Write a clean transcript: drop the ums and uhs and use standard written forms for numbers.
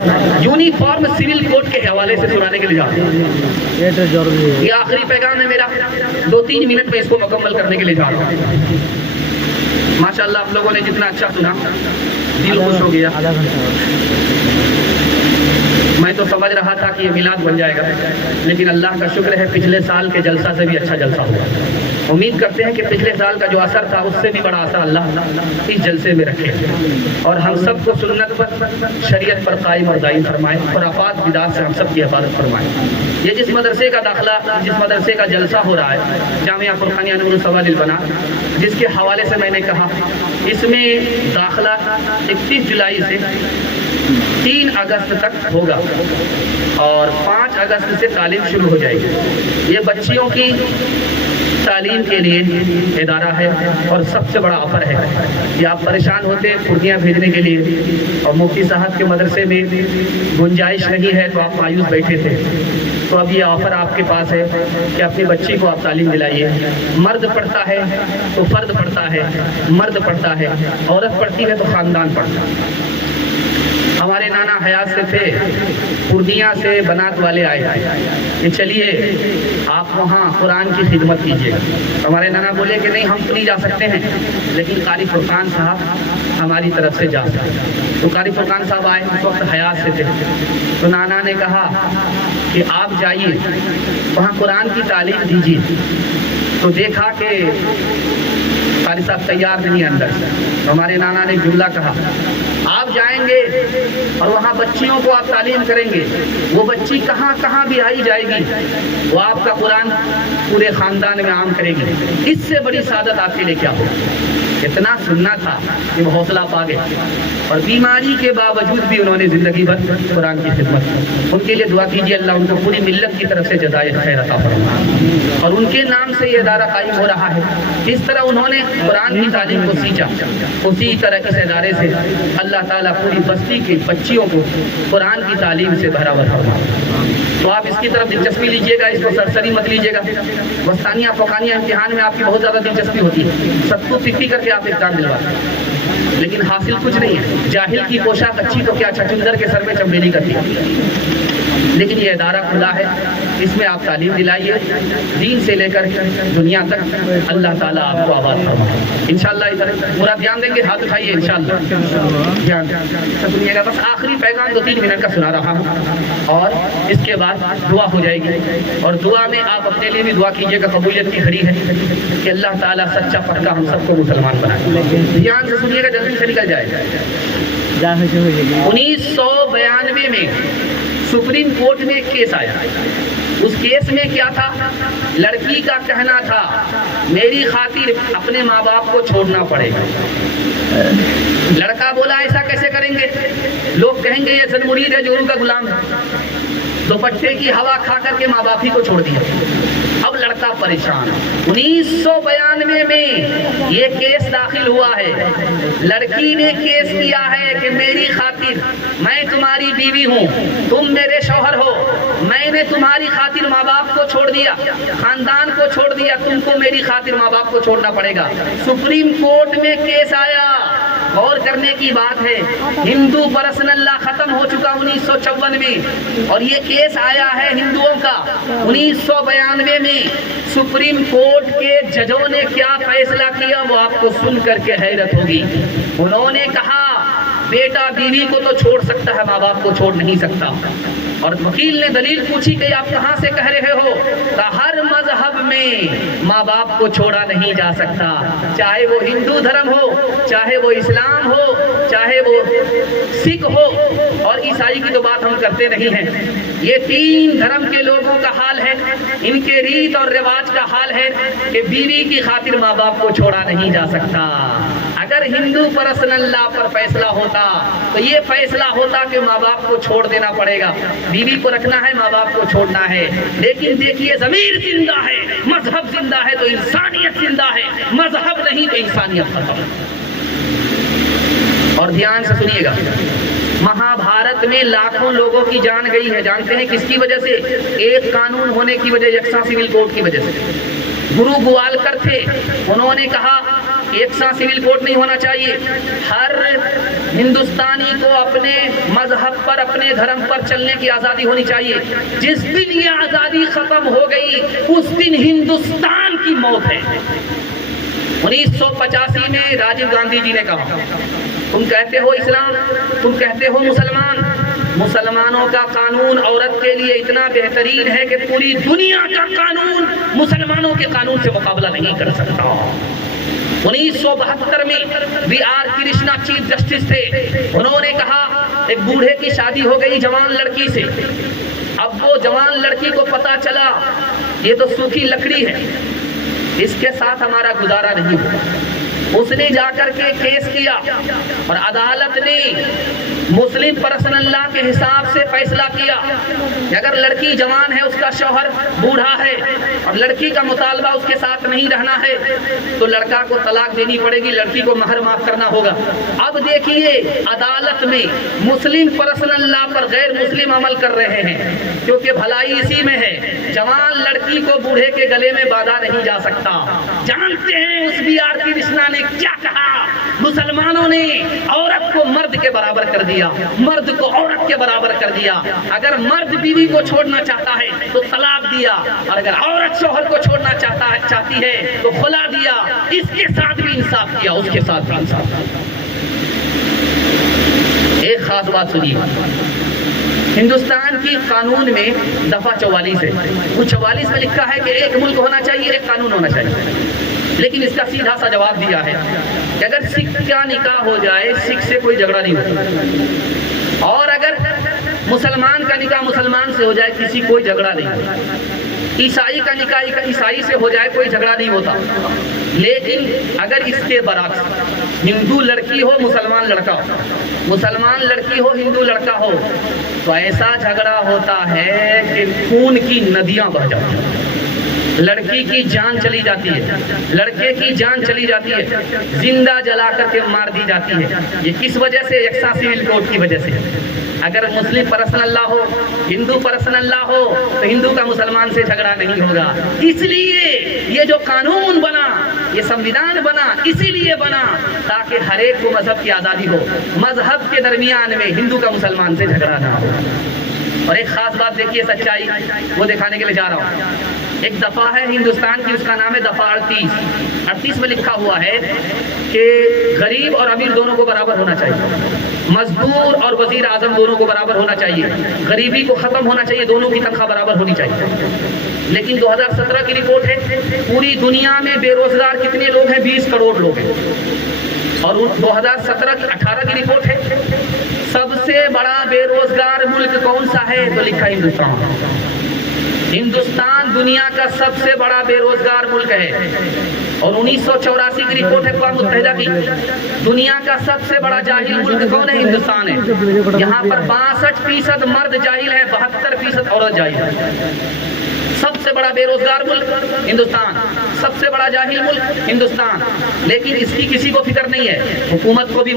Uniform civil code के हवाले से सुनाने के लिए जा रहा हूँ। ये आखिरी पैगाम है मेरा, 2-3 मिनट में इसको मुकम्मल करने के लिए जा रहा हूँ। माशाअल्लाह आप लोगों ने जितना अच्छा सुना दिल खुश हो गया। मैं तो समझ रहा था कि ये मिलाद बन जाएगा, लेकिन अल्लाह का शुक्र है पिछले साल के जलसा से भी अच्छा जलसा हुआ। उम्मीद करते हैं कि पिछले साल का जो असर था उससे भी बड़ा असर अल्लाह इस जलसे में रखे और हम सबको सुन्नत पर, शरीयत पर कायम और दायम फरमाए और आफात बिदात से हम सब की हिफाजत फरमाए। ये जिस मदरसे का दाखिला, जिस मदरसे का जलसा हो रहा है जामिया फुरकानिया नूर सवालिल बना, जिसके हवाले से मैंने कहा इसमें दाखिला 31 जुलाई से 3 अगस्त तक होगा और 5 अगस्त से तालीम शुरू हो जाएगी। ये बच्चियों की तालीम के लिए इदारा है और सबसे बड़ा ऑफर है कि आप परेशान होते कुर्तियाँ भेजने के लिए और मुफ्ती साहब के मदरसे में गुंजाइश नहीं है तो आप मायूस बैठे थे, तो अब ये ऑफर आपके पास है कि अपनी बच्ची को आप तालीम दिलाइए। मर्द पढ़ता है तो फर्द पढ़ता है, मर्द पढ़ता है, औरत पढ़ती है तो ख़ानदान पढ़ता है। हमारे नाना हयात से थे, पूर्णिया से बनात वाले आए कि चलिए आप वहाँ कुरान की खिदमत कीजिएगा। हमारे नाना बोले कि नहीं हम तो नहीं जा सकते हैं, लेकिन कारी फुरकान साहब हमारी तरफ से जा सकते हैं। तो कारी फुरकान साहब आए, उस वक्त हयात से थे, तो नाना ने कहा कि आप जाइए वहाँ कुरान की तालीम दीजिए। तो देखा कि कारी साहब तैयार नहीं अंदर से, तो हमारे नाना ने जुमला कहा आप जाएंगे और वहाँ बच्चियों को आप तालीम करेंगे, वो बच्ची कहाँ कहाँ भी आई जाएगी, वो आपका कुरान पूरे ख़ानदान में आम करेगी। इससे बड़ी सादत आपके लिए क्या हो। इतना सुनना था कि वो हौसला पा गए और बीमारी के बावजूद भी उन्होंने ज़िंदगी भर कुरान की खिदमत की। उनके लिए दुआ कीजिए अल्लाह उनको पूरी मिल्लत की तरफ से जज़ाए खैर अता फरमाए और उनके नाम से ये इदारा कायम हो रहा है। जिस तरह उन्होंने कुरान की तालीम को सींचा, उसी तरह इस इदारे से अल्लाह ताला पूरी बस्ती की बच्चियों को कुरान की तालीम से भरावर फरमाए। तो आप इसकी तरफ दिलचस्पी लीजिएगा, इसको सरसरी मत लीजिएगा। वस्तानिया फ़ौकानिया इम्तिहान में आपकी बहुत ज़्यादा दिलचस्पी होती है, सबको फिक्री करके आप एग्जाम दिलवाते हैं, लेकिन हासिल कुछ नहीं है। जाहिल की पोशाक अच्छी तो क्या, छछूंदर के सर में चंबेली करती है। लेकिन ये इदारा खुला है, इसमें आप तालीम दिलाइए, दीन से लेकर दुनिया तक अल्लाह ताला आपको आबाद फरमाए इंशाअल्लाह। इधर पूरा ध्यान देंगे, हाथ उठाइए इंशाअल्लाह, ध्यान सुनिएगा। बस आखिरी पैगाम 2-3 मिनट का सुना रहा हूँ और इसके बाद दुआ हो जाएगी और दुआ में आप अपने लिए भी दुआ कीजिएगा, कबूलियत की घड़ी है कि अल्लाह ताला सच्चा पक्का हम सबको मुसलमान बनाए। ध्यान से सुनिएगा, जल्दी से निकल जाएगा। 1992 में सुप्रीम कोर्ट में एक केस आया। उस केस में क्या था, लड़की का कहना था मेरी खातिर अपने माँ बाप को छोड़ना पड़ेगा। लड़का बोला ऐसा कैसे करेंगे, लोग कहेंगे ये ज़ुल्मुरीद है, जोरू का गुलाम है। दुपट्टे की हवा खा करके माँ बाप ही को छोड़ दिया। अब लड़का परेशान। 1992 में ये केस दाखिल हुआ है। लड़की ने केस किया है कि मेरी खातिर, मैं तुम्हारी बीवी हूँ, तुम मेरे शौहर हो, मैंने तुम्हारी खातिर माँ बाप को छोड़ दिया, खानदान को छोड़ दिया, तुमको मेरी खातिर माँ बाप को छोड़ना पड़ेगा। सुप्रीम कोर्ट में केस आया। गौर करने की बात है, हिंदू पर्सनल लॉ खत्म हो चुका 1954 में और ये केस आया है हिंदुओं का 1992 में। सुप्रीम कोर्ट के जजों ने क्या फैसला किया वो आपको सुन करके हैरत होगी। उन्होंने कहा बेटा बीवी को तो छोड़ सकता है, माँ बाप को छोड़ नहीं सकता। और वकील ने दलील पूछी कि आप कहाँ से कह रहे हो, तो हर मजहब में माँ बाप को छोड़ा नहीं जा सकता, चाहे वो हिंदू धर्म हो, चाहे वो इस्लाम हो, चाहे वो सिख हो, और ईसाई की तो बात हम करते नहीं हैं। ये 3 धर्म के लोगों का हाल है, इनके रीत और रिवाज का हाल है कि बीवी की खातिर माँ बाप को छोड़ा नहीं जा सकता। अगर हिंदू पर्सनल लॉ पर फैसला होता तो ये फैसला होता कि माँ बाप को छोड़ देना पड़ेगा, बीवी को रखना है, माँ बाप को छोड़ना है। लेकिन देखिए ज़मीर जिंदा है, मजहब जिंदा है तो इंसानियत जिंदा है, मजहब नहीं तो इंसानियत खत्म। और ध्यान से सुनिएगा, महाभारत में लाखों लोगों की जान गई है। जानते हैं किसकी वजह से? एक कानून होने की वजह, यकसा सिविल कोड की वजह से। गुरु ग्वालकर थे, उन्होंने कहा एक सा सिविल कोड नहीं होना चाहिए, हर ہندوستانی کو اپنے مذہب پر اپنے دھرم پر چلنے کی آزادی ہونی چاہیے. جس دن یہ آزادی ختم ہو گئی اس دن ہندوستان کی موت ہے. 1985 میں راجیو گاندھی جی نے کہا تم کہتے ہو اسلام، تم کہتے ہو مسلمان، مسلمانوں کا قانون عورت کے لیے اتنا بہترین ہے کہ پوری دنیا کا قانون مسلمانوں کے قانون سے مقابلہ نہیں کر سکتا. 1972 میں V R Krishna chief justice تھے. انہوں نے کہا ایک بوڑھے کی شادی ہو گئی جوان لڑکی سے. اب وہ جوان لڑکی کو پتا چلا یہ تو سوکھی لکڑی ہے، اس کے ساتھ ہمارا گزارا نہیں ہوگا. اس نے جا کر کے کیس کیا اور عدالت نے مسلم پرسنل لا کے حساب سے فیصلہ کیا کہ اگر لڑکی جوان ہے، اس کا شوہر بوڑھا ہے اور لڑکی کا مطالبہ اس کے ساتھ نہیں رہنا ہے تو لڑکا کو طلاق دینی پڑے گی، لڑکی کو مہر معاف کرنا ہوگا. اب دیکھیے عدالت میں مسلم پرسنل لا پر غیر مسلم عمل کر رہے ہیں کیونکہ بھلائی اسی میں ہے. جوان لڑکی کو بوڑھے کے گلے میں باندھا نہیں جا سکتا. جانتے ہیں اس بی آر کرشنا نے کیا کہا؟ مسلمانوں نے عورت کو مرد کے برابر کر دیا، مرد کو عورت کے برابر کر دیا. اگر مرد بیوی کو چھوڑنا چاہتا ہے تو طلاق دیا، اور اگر عورت شوہر کو چھوڑنا چاہتی ہے تو خلا دیا. اس کے ساتھ بھی انصاف کیا، اس کے ساتھ بھی انصاف کیا. ایک خاص بات سنیے، ہندوستان کی قانون میں دفعہ 44 ہے. وہ 44 میں لکھا ہے کہ ایک ملک ہونا چاہیے، ایک قانون ہونا چاہیے. لیکن اس کا سیدھا سا جواب دیا ہے کہ اگر سکھ کا نکاح ہو جائے سکھ سے کوئی جھگڑا نہیں ہوتا، اور اگر مسلمان کا نکاح مسلمان سے ہو جائے کسی کوئی جھگڑا نہیں ہوتا. عیسائی کا نکاح عیسائی سے ہو جائے کوئی جھگڑا نہیں ہوتا. لیکن اگر اس کے برعکس ہندو لڑکی ہو مسلمان لڑکا ہو، مسلمان لڑکی ہو ہندو لڑکا ہو، تو ایسا جھگڑا ہوتا ہے کہ خون کی ندیاں بہہ جاتی ہیں. لڑکی کی جان چلی جاتی ہے، لڑکے کی جان چلی جاتی ہے، زندہ جلا کر کے مار دی جاتی ہے. یہ کس وجہ سے؟ یکساں سول کوڈ کی وجہ سے. اگر مسلم پرسنل لا ہو، ہندو پرسنل لا ہو تو ہندو کا مسلمان سے جھگڑا نہیں ہوگا. اس لیے یہ جو قانون بنا، یہ سمویدھان بنا، اسی لیے بنا تاکہ ہر ایک کو مذہب کی آزادی ہو. مذہب کے درمیان میں ہندو کا مسلمان سے جھگڑا نہ ہو. اور ایک خاص بات دیکھیے، سچائی وہ دکھانے کے لیے جا رہا ہوں. ایک دفعہ ہے ہندوستان کی، اس کا نام ہے دفعہ 38 میں لکھا ہوا ہے کہ غریب اور امیر دونوں کو برابر ہونا چاہیے، مزدور اور وزیر اعظم دونوں کو برابر ہونا چاہیے، غریبی کو ختم ہونا چاہیے، دونوں کی تنخواہ برابر ہونی چاہیے. لیکن 2017 کی رپورٹ ہے پوری دنیا میں بے روزگار کتنے لوگ ہیں؟ 20 کروڑ لوگ ہیں. اور 2017-18 کی رپورٹ ہے سب سے بڑا بے روزگار ملک کون سا ہے؟ تو لکھا ہندوستان. ہندوستان دنیا کا سب سے بڑا بے روزگار ملک ہے. اور 1984 کی رپورٹ ہے اقوام متحدہ کی، دنیا کا سب سے بڑا جاہل ملک کون ہے؟ ہندوستان ہے. یہاں پر 62% مرد جاہل ہے، 72% عورت جاہل ہے. سب سے بڑا بے روزگار ملک ہندوستان، سب سے بڑا جاہل ملک ہندوستان. لیکن اس کی کسی کو فکر نہیں ہے، حکومت کو بھی